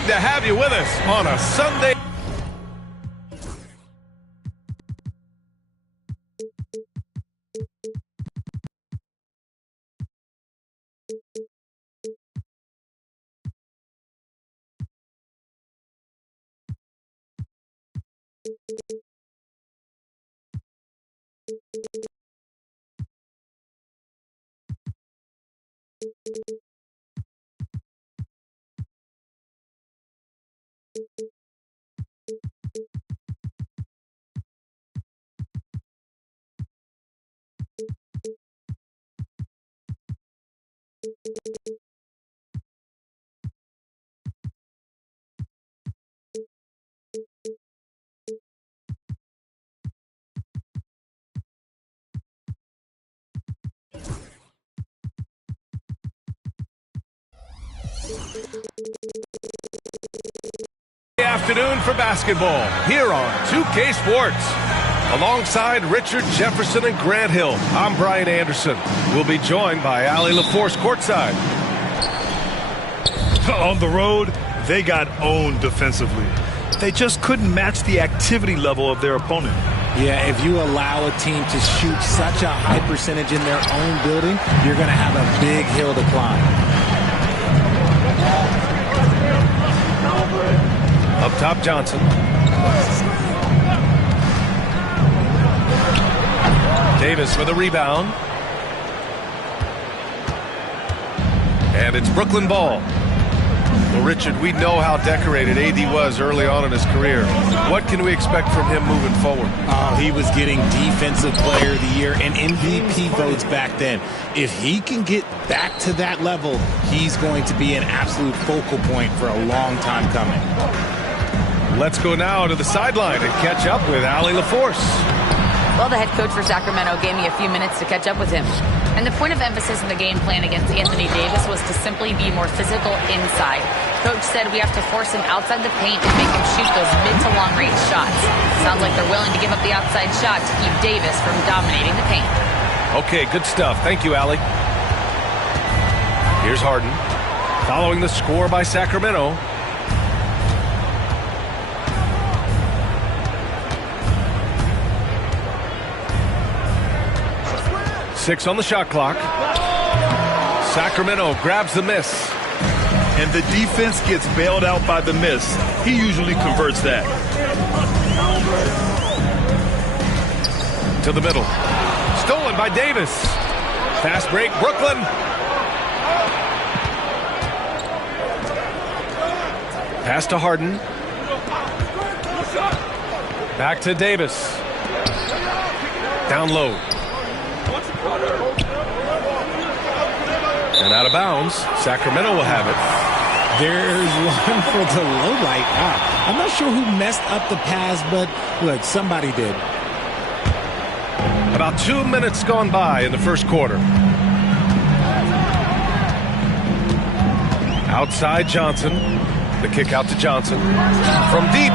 Good to have you with us on a Sunday. Afternoon for basketball here on 2K Sports. Alongside Richard Jefferson and Grant Hill, I'm Brian Anderson. We'll be joined by Allie LaForce courtside. On the road, they got owned defensively. They just couldn't match the activity level of their opponent. Yeah, if you allow a team to shoot such a high percentage in their own building, you're going to have a big hill to climb. Up top, Johnson. Davis with a rebound. And it's Brooklyn ball. Well, Richard, we know how decorated AD was early on in his career. What can we expect from him moving forward? Oh, he was getting Defensive Player of the Year and MVP votes back then. If he can get back to that level, he's going to be an absolute focal point for a long time coming. Let's go now to the sideline and catch up with Allie LaForce. Well, the head coach for Sacramento gave me a few minutes to catch up with him. And the point of emphasis in the game plan against Anthony Davis was to simply be more physical inside. Coach said we have to force him outside the paint and make him shoot those mid to long range shots. Sounds like they're willing to give up the outside shot to keep Davis from dominating the paint. Okay, good stuff. Thank you, Allie. Here's Harden. Following the score by Sacramento. Six on the shot clock. Sacramento grabs the miss. And the defense gets bailed out by the miss. He usually converts that. To the middle. Stolen by Davis. Fast break, Brooklyn. Pass to Harden. Back to Davis. Down low. And out of bounds. Sacramento will have it. There's one for the low light. I'm not sure who messed up the pass, but look, somebody did. About 2 minutes gone by in the first quarter. Outside Johnson. The kick out to Johnson. From deep.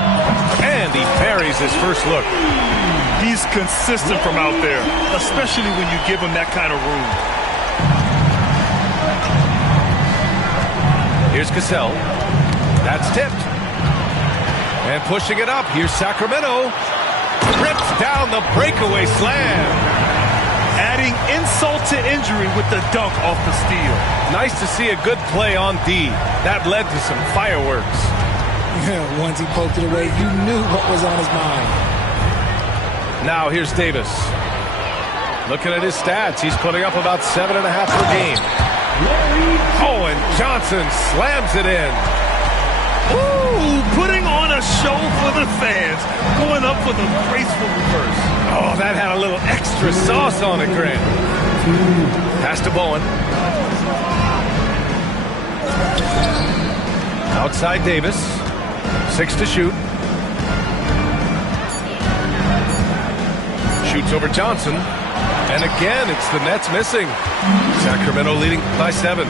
And he parries his first look. He's consistent from out there, especially when you give him that kind of room. Here's Cassell. That's tipped. And pushing it up. Here's Sacramento. Rips down the breakaway slam. Adding insult to injury with the dunk off the steal. Nice to see a good play on D. That led to some fireworks. Yeah, once he poked it away, you knew what was on his mind. Now here's Davis. Looking at his stats, he's putting up about 7.5 per game. Oh, and Johnson slams it in. Ooh, putting on a show for the fans. Going up with a graceful reverse. Oh, that had a little extra sauce on it, Grant. Pass to Bowen. Outside Davis. 6 to shoot. Shoots over Johnson. And again, it's the Nets missing. Sacramento leading by 7.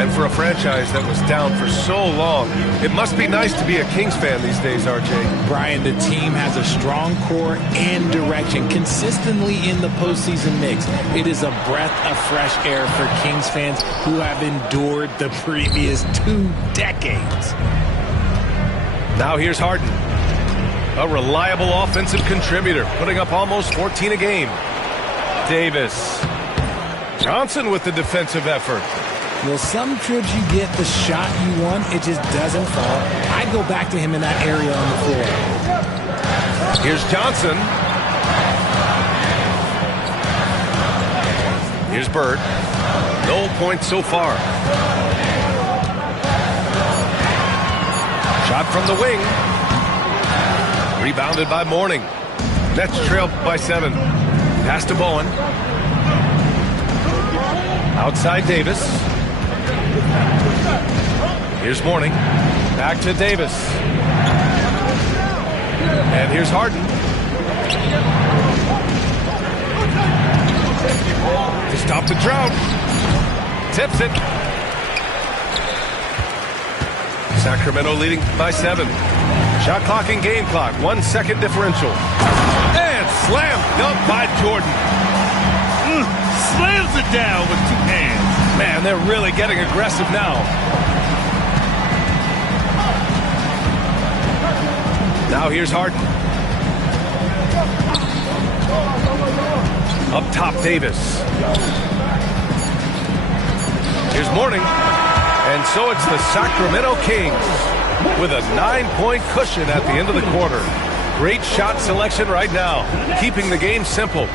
And for a franchise that was down for so long, it must be nice to be a Kings fan these days, RJ. Brian, the team has a strong core and direction consistently in the postseason mix. It is a breath of fresh air for Kings. 'Kings fans who have endured the previous 2 decades. Now here's Davis. Looking at his stats, he's putting up about 7.5 per game. Oh, that had a little extra sauce on it, Grant. Pass to Bowen. Outside Davis. 6 to shoot. Shoots over Johnson. And again, it's the Nets missing. Sacramento leading by 7. And for a franchise that was down for so long, it must be nice to be a Kings fan these days, RJ. Brian, the team has a strong core and direction consistently in the postseason mix. It is a breath of fresh air for Kings fans who have endured the previous 2 decades. Now here's Harden. A reliable offensive contributor, putting up almost 14 a game. Davis. Johnson with the defensive effort. Well, some trips you get the shot you want, it just doesn't fall. I'd go back to him in that area on the floor. Here's Johnson. Here's Bird. No points so far. Shot from the wing. Rebounded by Mourning. Nets trail by 7. Pass to Bowen. Outside Davis. Here's Mourning. Back to Davis. And here's Harden. To stop the drought. Tips it. Sacramento leading by 7. Shot clock and game clock. 1 second differential. And slam dunk by Jordan. Slams it down with 2 hands. Man, they're really getting aggressive now. Now here's Harden. Up top, Davis. Here's Mourning. And so it's the Sacramento Kings with a 9-point cushion at the end of the quarter. Great shot selection right now, keeping the game simple.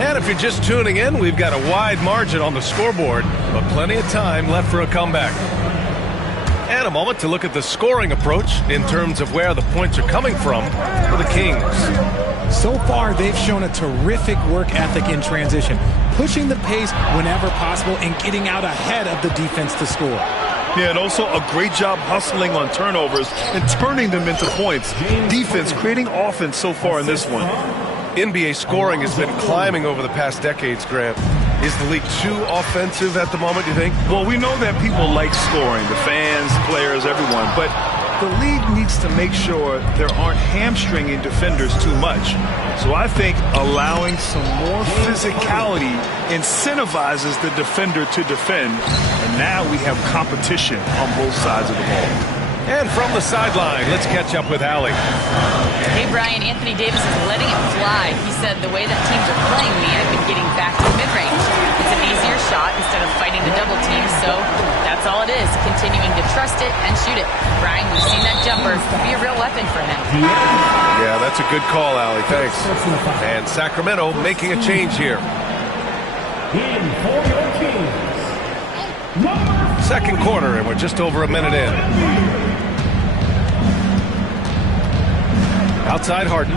And if you're just tuning in, we've got a wide margin on the scoreboard, but plenty of time left for a comeback. And a moment to look at the scoring approach in terms of where the points are coming from for the Kings. So far, they've shown a terrific work ethic in transition, pushing the pace whenever possible and getting out ahead of the defense to score. Yeah, and also a great job hustling on turnovers and turning them into points. Defense creating offense so far in this one. NBA scoring has been climbing over the past decades, Grant. Is the league too offensive at the moment, you think? Well, we know that people like scoring, the fans, players, everyone, but the league needs to make sure there aren't hamstringing defenders too much. So I think allowing some more physicality incentivizes the defender to defend, and now we have competition on both sides of the ball. And from the sideline, let's catch up with Allie. Hey, Brian, Anthony Davis is letting it fly. He said, the way that teams are playing me, I've been getting back to mid-range. It's an easier shot instead of fighting the double team, so that's all it is, continuing to trust it and shoot it. Brian, we've seen that jumper be a real weapon for him. Yeah, that's a good call, Allie. Thanks. And Sacramento making a change here. Second quarter, and we're just over a minute in. Outside Harden.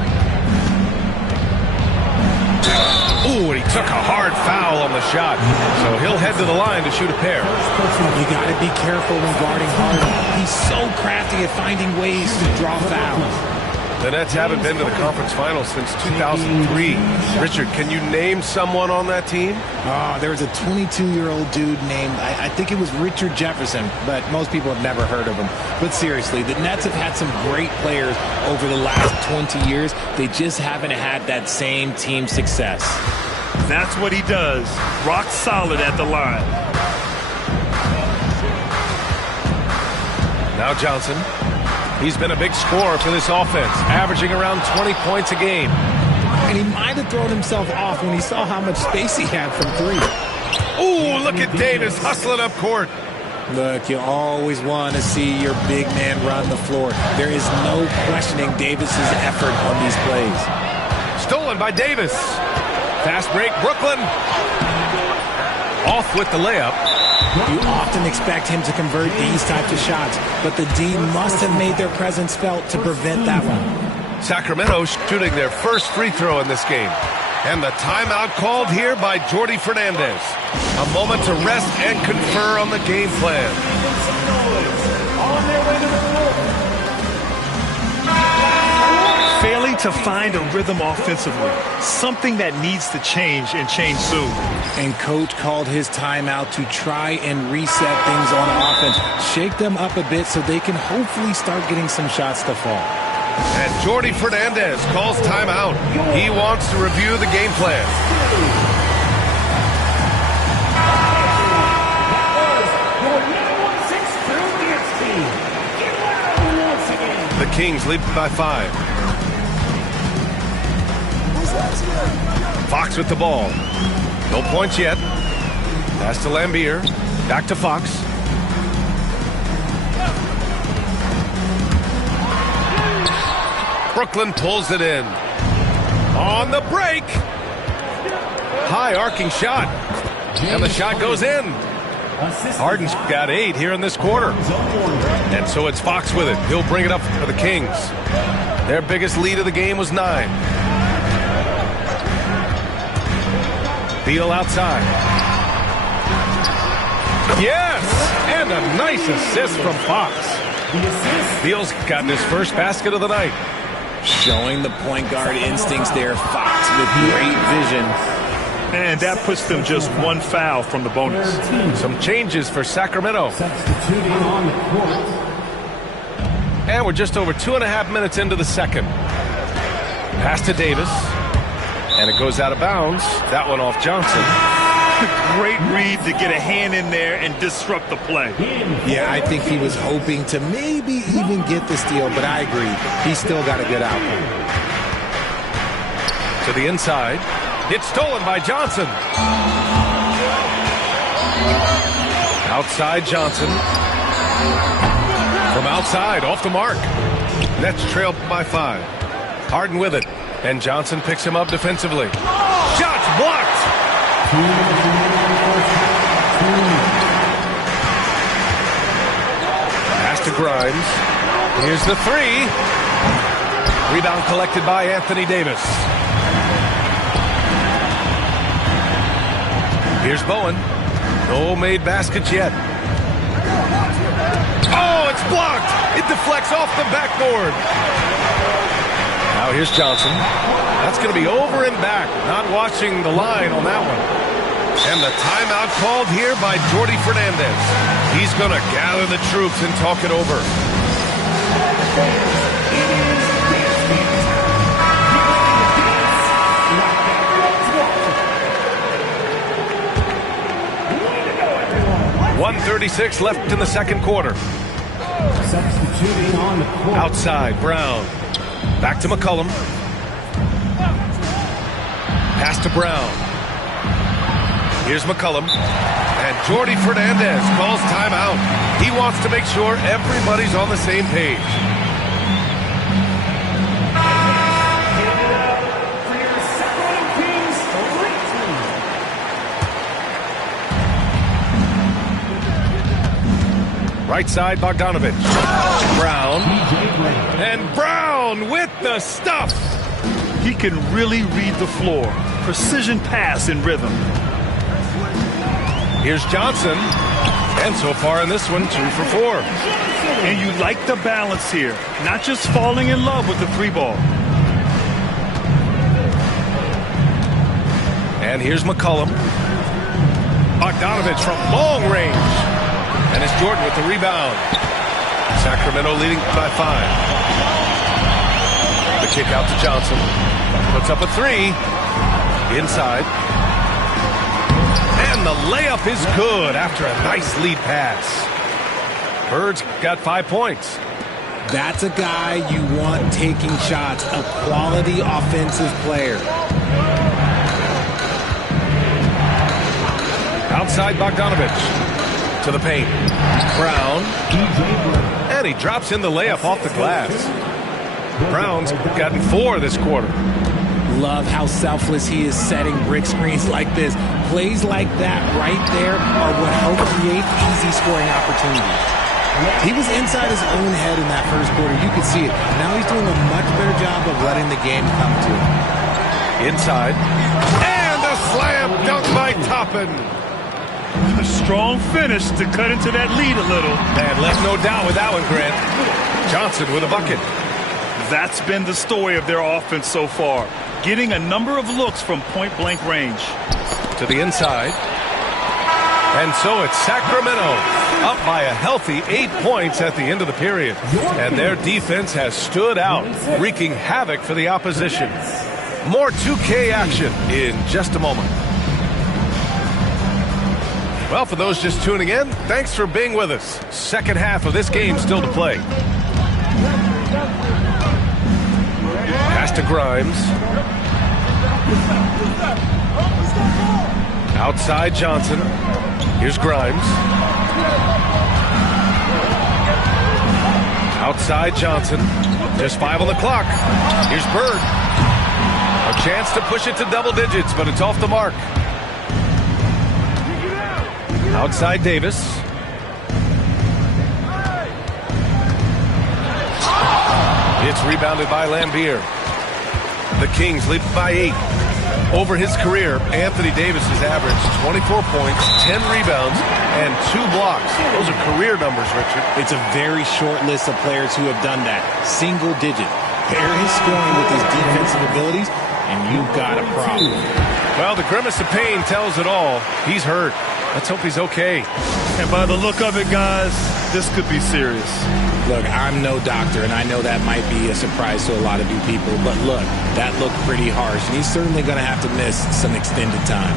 Ooh, and he took a hard foul on the shot. So he'll head to the line to shoot a pair. You got to be careful when guarding Harden. He's so crafty at finding ways to draw fouls. The Nets haven't been to the conference finals since 2003. Richard, can you name someone on that team? There was a 22-year-old dude named, I think it was Richard Jefferson, but most people have never heard of him. But seriously, the Nets have had some great players over the last 20 years. They just haven't had that same team success. That's what he does. Rock solid at the line. Now Johnson. He's been a big scorer for this offense, averaging around 20 points a game. And he might have thrown himself off when he saw how much space he had from 3. Ooh, look at Davis hustling up court. Look, you always want to see your big man run the floor. There is no questioning Davis's effort on these plays. Stolen by Davis. Fast break, Brooklyn. Off with the layup. You often expect him to convert these types of shots, but the D must have made their presence felt to prevent that one. Sacramento shooting their first free throw in this game. And the timeout called here by Jordi Fernandez. A moment to rest and confer on the game plan. Failing to find a rhythm offensively, something that needs to change and change soon. And coach called his timeout to try and reset things on offense, shake them up a bit so they can hopefully start getting some shots to fall. And Jordi Fernandez calls timeout. He wants to review the game plan. Kings lead by 5. Fox with the ball. No points yet. Pass to Lambier. Back to Fox. Brooklyn pulls it in. On the break. High arcing shot. And the shot goes in. Harden's got 8 here in this quarter. And so it's Fox with it. He'll bring it up for the Kings. Their biggest lead of the game was 9. Beal outside. Yes! And a nice assist from Fox. Beal's gotten his first basket of the night. Showing the point guard instincts there. Fox with great vision. And that puts them just 1 foul from the bonus. Some changes for Sacramento. And we're just over 2.5 minutes into the second. Pass to Davis. And it goes out of bounds. That one off Johnson. Great read to get a hand in there and disrupt the play. Yeah, I think he was hoping to maybe even get the steal, but I agree. He still got a good outcome. To the inside. It's stolen by Johnson. Outside Johnson. From outside, off the mark. Nets trail by 5. Harden with it. And Johnson picks him up defensively. Shots blocked. Pass to Grimes. Here's the 3. Rebound collected by Anthony Davis. Here's Bowen. No made baskets yet. Oh, it's blocked. It deflects off the backboard. Now here's Johnson. That's going to be over and back. Not watching the line on that one. And the timeout called here by Jordi Fernandez. He's going to gather the troops and talk it over. .136 left in the second quarter. Outside, Brown. Back to McCollum. Pass to Brown. Here's McCollum. And Jordi Fernandez calls timeout. He wants to make sure everybody's on the same page. Right side, Bogdanovich. Brown. And Brown with the stuff. He can really read the floor. Precision pass in rhythm. Here's Johnson. And so far in this one, 2 for 4. And you like the balance here. Not just falling in love with the 3 ball. And here's McCollum. Bogdanovich from long range. And it's Jordan with the rebound. Sacramento leading by 5. The kick out to Johnson. Puts up a 3. Inside. And the layup is good after a nice lead pass. Bird's got 5 points. That's a guy you want taking shots. A quality offensive player. Outside Bogdanovich. To the paint. Brown. And he drops in the layup off the glass. Brown's gotten 4 this quarter. Love how selfless he is setting brick screens like this. Plays like that right there are what help create easy scoring opportunities. He was inside his own head in that first quarter. You could see it. Now he's doing a much better job of letting the game come to him. Inside. And a slam dunk by Toppin. A strong finish to cut into that lead a little. And left no doubt with that one, Grant. Johnson with a bucket. That's been the story of their offense so far. Getting a number of looks from point-blank range. To the inside. And so it's Sacramento up by a healthy 8 points at the end of the period. And their defense has stood out, wreaking havoc for the opposition. More 2K action in just a moment. Well, for those just tuning in, thanks for being with us. Second half of this game still to play. Pass to Grimes. Outside Johnson. Here's Grimes. Outside Johnson. Just 5 on the clock. Here's Bird. A chance to push it to double digits, but it's off the mark. Outside Davis. It's rebounded by Lambier. The Kings lead by 8. Over his career, Anthony Davis has averaged 24 points, 10 rebounds, and 2 blocks. Those are career numbers, Richard. It's a very short list of players who have done that. Single digit. Pair his scoring with his defensive abilities, and you've got a problem. Well, the grimace of pain tells it all. He's hurt. Let's hope he's okay. And by the look of it, guys, this could be serious. Look, I'm no doctor, and I know that might be a surprise to a lot of you people, but look, that looked pretty harsh, and he's certainly going to have to miss some extended time.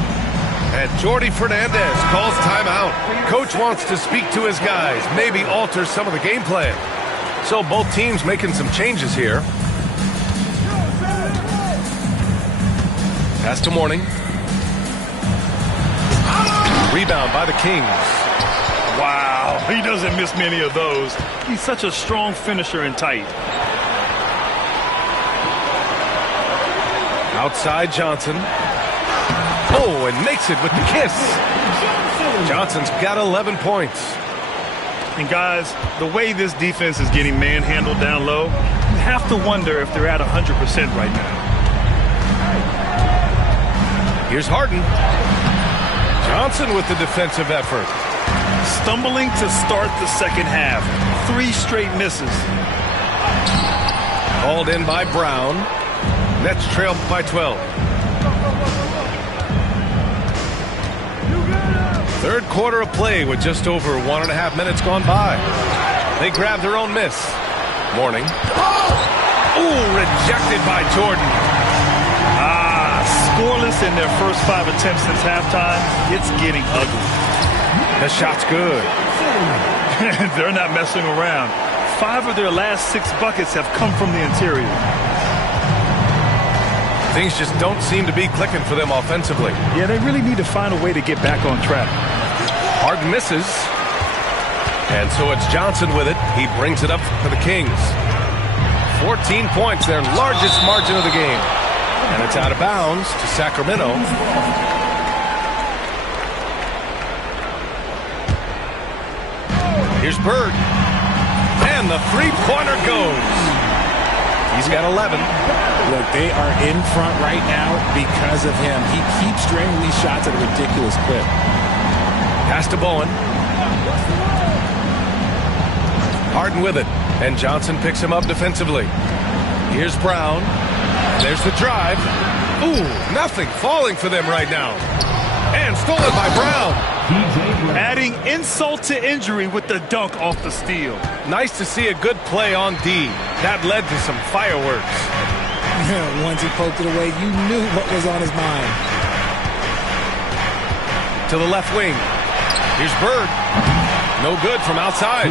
And Jordi Fernandez calls timeout. Coach wants to speak to his guys, maybe alter some of the game plan. So both teams making some changes here. Pass to Mourning. Rebound by the Kings. Wow, he doesn't miss many of those. He's such a strong finisher and tight. Outside Johnson. Oh, and makes it with the kiss. Johnson's got 11 points. And guys, the way this defense is getting manhandled down low, you have to wonder if they're at 100% right now. Here's Harden. Johnson with the defensive effort. Stumbling to start the second half. 3 straight misses. Called in by Brown. Nets trail by 12. Third quarter of play with just over 1.5 minutes gone by. They grab their own miss. Mourning. Ooh, rejected by Jordan. Scoreless in their first 5 attempts since halftime. It's getting ugly. The shot's good. They're not messing around. 5 of their last 6 buckets have come from the interior. Things just don't seem to be clicking for them offensively. Yeah, they really need to find a way to get back on track. Harden misses. And so it's Johnson with it. He brings it up for the Kings. 14 points, their largest margin of the game. And it's out of bounds to Sacramento. Here's Bird. And the three-pointer goes. He's got 11. Look, they are in front right now because of him. He keeps draining these shots at a ridiculous clip. Pass to Bowen. Harden with it. And Johnson picks him up defensively. Here's Brown. There's the drive. Ooh, nothing falling for them right now. And stolen by Brown. Adding insult to injury with the dunk off the steal. Nice to see a good play on D. That led to some fireworks. Once he poked it away, you knew what was on his mind. To the left wing. Here's Bird. No good from outside.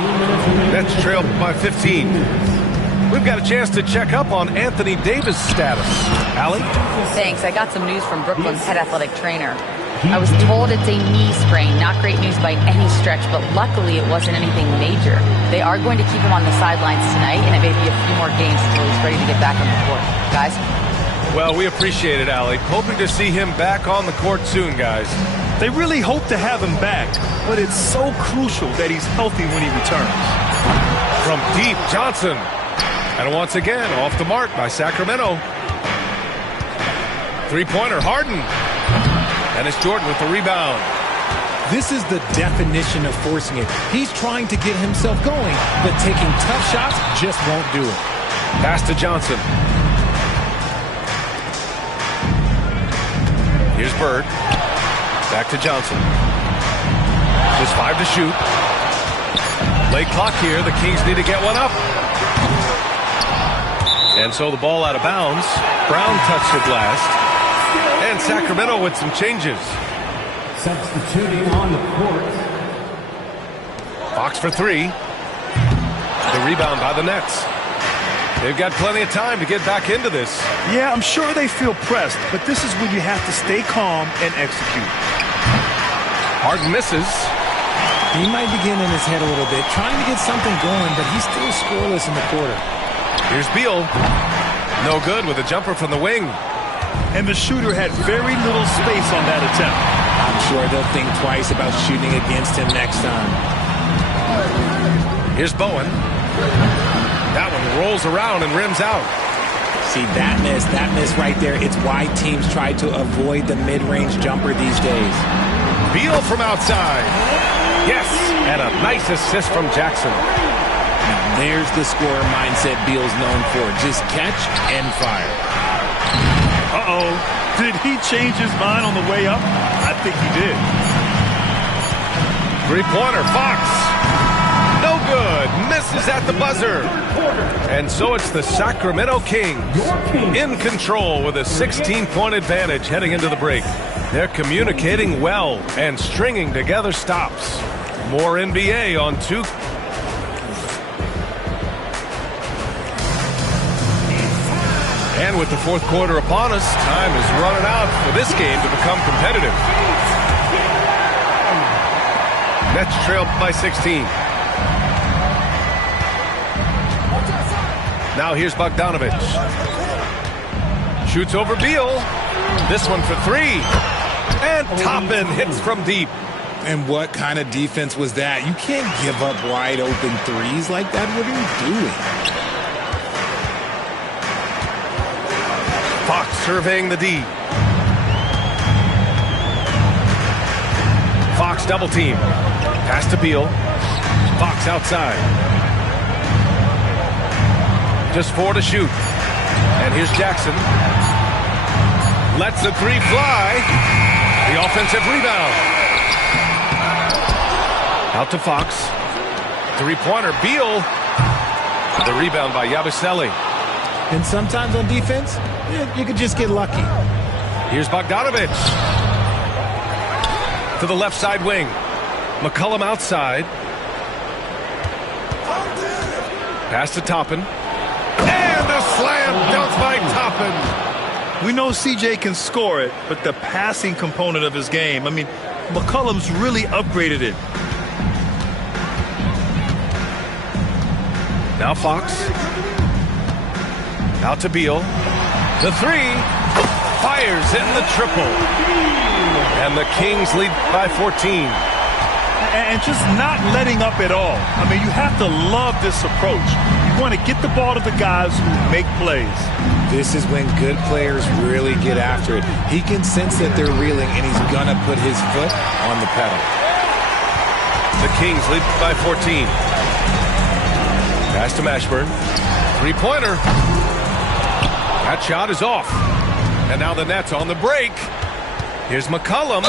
Nets trailed by 15. We've got a chance to check up on Anthony Davis' status. Allie? Thanks. I got some news from Brooklyn's head athletic trainer. I was told it's a knee sprain. Not great news by any stretch, but luckily it wasn't anything major. They are going to keep him on the sidelines tonight, and it may be a few more games until he's ready to get back on the court. Guys? Well, we appreciate it, Allie. Hoping to see him back on the court soon, guys. They really hope to have him back, but it's so crucial that he's healthy when he returns. From deep, Johnson. And once again, off the mark by Sacramento. Three-pointer, Harden. And it's Jordan with the rebound. This is the definition of forcing it. He's trying to get himself going, but taking tough shots just won't do it. Pass to Johnson. Here's Bird. Back to Johnson. Just 5 to shoot. Late clock here. The Kings need to get one up. And so the ball out of bounds. Brown touched it last. And Sacramento with some changes. Substituting on the court. Fox for 3. The rebound by the Nets. They've got plenty of time to get back into this. Yeah, I'm sure they feel pressed, but this is when you have to stay calm and execute. Harden misses. He might be getting in his head a little bit, trying to get something going, but he's still scoreless in the quarter. Here's Beal. No good with a jumper from the wing. And the shooter had very little space on that attempt. I'm sure they'll think twice about shooting against him next time. Here's Bowen. That one rolls around and rims out. See, that miss right there, it's why teams try to avoid the mid-range jumper these days. Beal from outside. Yes, and a nice assist from Jackson. Now, there's the scorer mindset Beal's known for. Just catch and fire. Uh-oh. Did he change his mind on the way up? I think he did. Three-pointer, Fox. No good. Misses at the buzzer. And so it's the Sacramento Kings in control with a 16-point advantage heading into the break. They're communicating well and stringing together stops. More NBA on 2. And with the fourth quarter upon us, time is running out for this game to become competitive. Nets trail by 16. Now here's Bogdanovich. Shoots over Beal. This one for 3. And Toppin hits from deep. And what kind of defense was that? You can't give up wide open threes like that. What are you doing? Fox surveying the D. Fox double team. Pass to Beal. Fox outside. Just 4 to shoot. And here's Jackson. Lets the 3 fly. The offensive rebound. Out to Fox. Three-pointer, Beal. The rebound by Yabusele. And sometimes on defense, you could just get lucky. Here's Bogdanovich. To the left side wing. McCollum outside. Pass to Toppin. And a slam dunk by Toppin. We know CJ can score it, but the passing component of his game, I mean, McCollum's really upgraded it. Now Fox. Out to Beal. The 3. Fires in the triple. And the Kings lead by 14. And just not letting up at all. I mean, you have to love this approach. You want to get the ball to the guys who make plays. This is when good players really get after it. He can sense that they're reeling, and he's going to put his foot on the pedal. The Kings lead by 14. Pass to Mashburn. Three-pointer. That shot is off. And now the Nets on the break. Here's McCollum.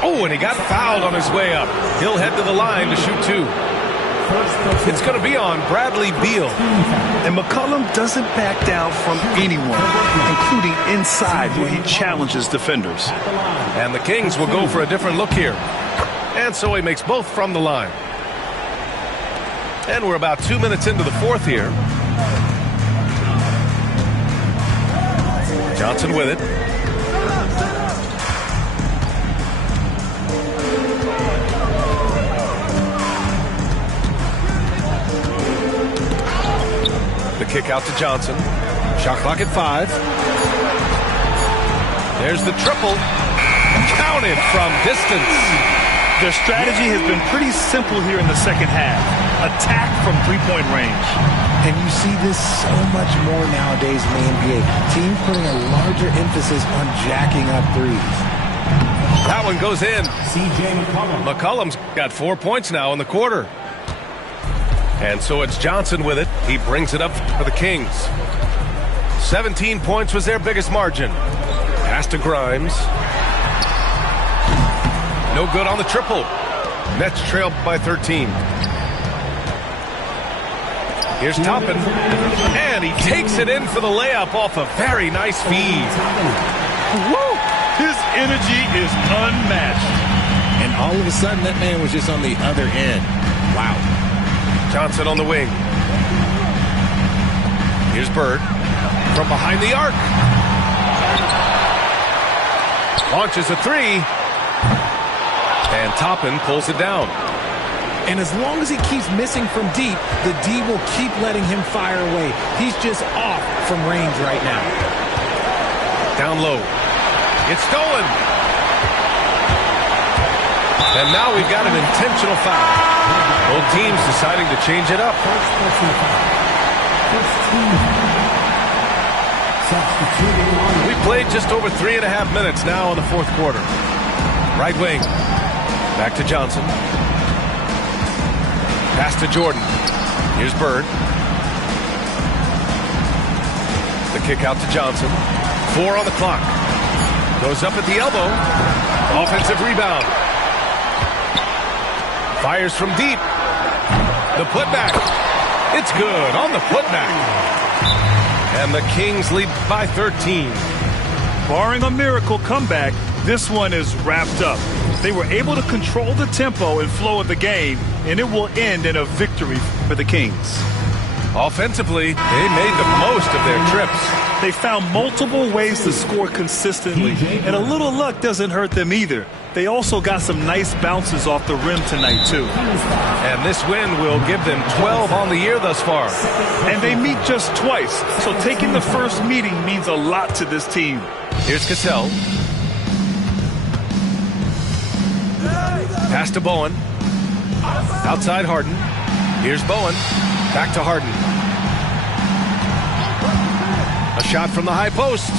Oh, and he got fouled on his way up. He'll head to the line to shoot 2. It's going to be on Bradley Beal. And McCollum doesn't back down from anyone, including inside where he challenges defenders. And the Kings will go for a different look here. And so he makes both from the line. And we're about 2 minutes into the fourth here. Johnson with it. The kick out to Johnson. Shot clock at 5. There's the triple. Counted from distance. Their strategy has been pretty simple here in the second half. Attack from three-point range. And you see this so much more nowadays in the NBA. Teams putting a larger emphasis on jacking up threes. That one goes in. C.J. McCollum. McCollum's got 4 points now in the quarter. And so it's Johnson with it. He brings it up for the Kings. 17 points was their biggest margin. Pass to Grimes. No good on the triple. Nets trail by 13. Here's Toppin. And he takes it in for the layup off a very nice feed. Woo! His energy is unmatched. And all of a sudden, that man was just on the other end. Wow. Johnson on the wing. Here's Bird from behind the arc. Launches a three. And Toppin pulls it down. And as long as he keeps missing from deep, the D will keep letting him fire away. He's just off from range right now. Down low. It's stolen. And now we've got an intentional foul. Both teams deciding to change it up. We played just over 3.5 minutes now in the fourth quarter. Right wing. Back to Johnson. Pass to Jordan. Here's Bird. The kick out to Johnson. 4 on the clock. Goes up at the elbow. Offensive rebound. Fires from deep. The putback. It's good on the putback. And the Kings lead by 13. Barring a miracle comeback, this one is wrapped up. They were able to control the tempo and flow of the game, and it will end in a victory for the Kings. Offensively, they made the most of their trips. They found multiple ways to score consistently, and a little luck doesn't hurt them either. They also got some nice bounces off the rim tonight, too. And this win will give them 12 on the year thus far. And they meet just twice, so taking the first meeting means a lot to this team. Here's Cassell. Pass to Bowen. Outside Harden. Here's Bowen. Back to Harden. A shot from the high post.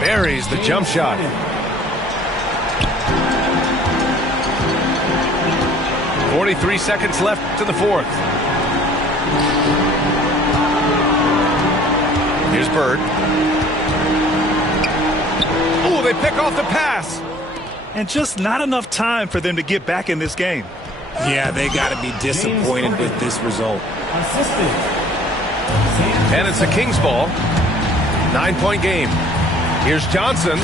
Buries the jump shot. .43 seconds left to the fourth. Here's Bird. Oh, they pick off the pass. And just not enough time for them to get back in this game. Yeah, they got to be disappointed with this result. And it's a Kings ball. 9-point game. Here's Johnson.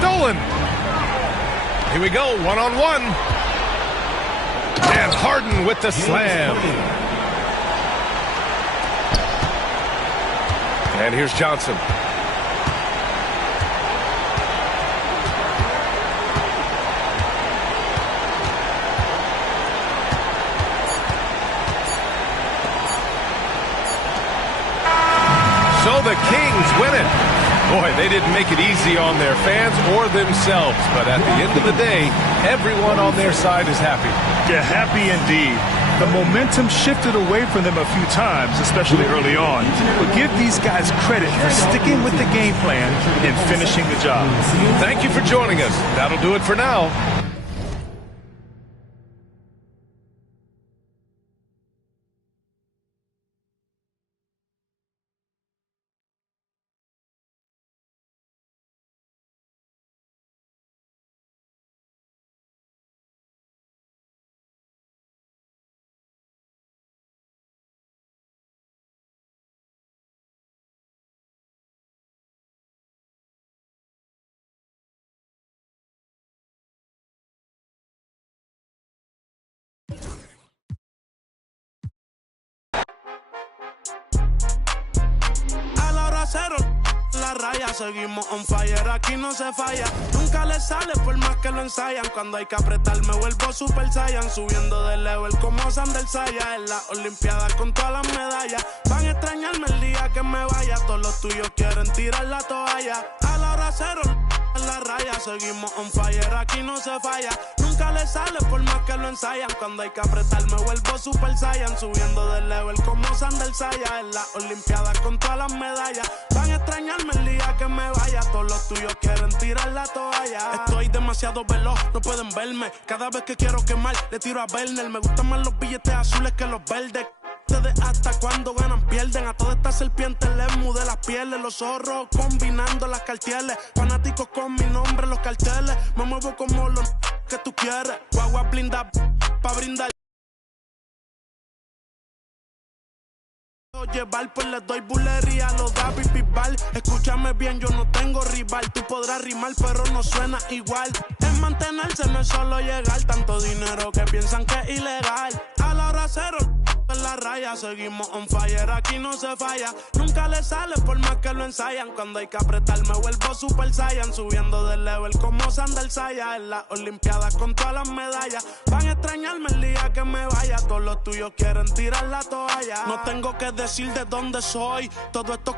Stolen. Here we go, one-on-one. And Harden with the slam. And here's Johnson. So the Kings win it. Boy, they didn't make it easy on their fans or themselves. But at the end of the day, everyone on their side is happy. Yeah, happy indeed. The momentum shifted away from them a few times, especially early on. But give these guys credit for sticking with the game plan and finishing the job. Thank you for joining us. That'll do it for now. La raya, seguimos on fire, aquí no se falla. Nunca le sale por más que lo ensayan. Cuando hay que apretar me vuelvo super saiyan. Subiendo de level como Sander Saya. En la olimpiada con todas las medallas. Van a extrañarme el día que me vaya. Todos los tuyos quieren tirar la toalla. A la hora cero, en la raya, seguimos on fire, aquí no se falla. Nunca le sale por más que lo ensayan. Cuando hay que apretar me vuelvo super saiyan. Subiendo de level como Sander Saya. En la olimpiada con todas las medallas. Van a extrañarme el día que me vaya. Todos los tuyos quieren tirar la toalla. Estoy demasiado veloz, no pueden verme. Cada vez que quiero quemar, le tiro a Werner. Me gustan más los billetes azules que los verdes. Ustedes hasta cuando ganan pierden. A todas estas serpientes les mudé las pieles. Los zorros combinando las cartieles. Fanáticos con mi nombre en los carteles. Me muevo como los que tú quieres. Guagua blinda pa' brindar. Llevar, pues les doy bulería, lo da pipipal. Escúchame bien, yo no tengo rival. Tú podrás rimar, pero no suena igual. Es mantenerse, no es solo llegar. Tanto dinero que piensan que es ilegal. A la hora cero, en la raya. raya, seguimos on fire, aquí no se falla. Nunca le sale por más que lo ensayan. Cuando hay que apretar me vuelvo Super Saiyan, subiendo de level como Sandal Saya. En las Olimpiadas con todas las medallas. Van a extrañarme el día que me vaya. Todos los tuyos quieren tirar la toalla. No tengo que decir de dónde soy. Todo esto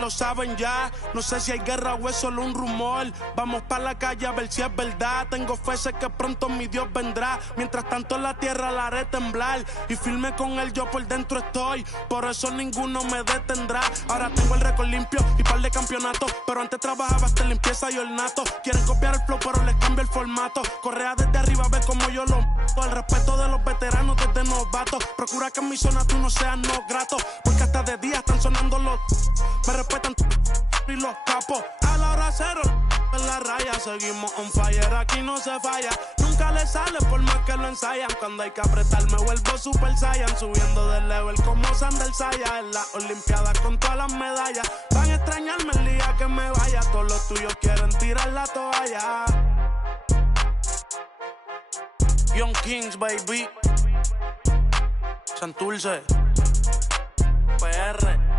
lo saben ya. No sé si hay guerra o es solo un rumor. Vamos pa' la calle a ver si es verdad. Tengo fe, sé que pronto mi Dios vendrá. Mientras tanto la tierra la haré temblar. Y firme con él yo por dentro estoy. Por eso ninguno me detendrá. Ahora tengo el récord limpio y par de campeonatos. Pero antes trabajaba hasta limpieza y ornato. Quieren copiar el flow pero les cambio el formato. Correa desde arriba, ve como yo lo mato. El respeto de los veteranos desde novatos. Procura que en mi zona tú no seas no grato. Porque hasta de día están sonando los... Me respetan y los capos. A la hora cero en la raya, seguimos on fire, aquí no se falla. Nunca le sale por más que lo ensayan. Cuando hay que apretar me vuelvo Super Saiyan, subiendo de level como Sandal Saya. En las Olimpiadas con todas las medallas. Van a extrañarme el día que me vaya. Todos los tuyos quieren tirar la toalla. Young Kings, baby. Santurce, PR.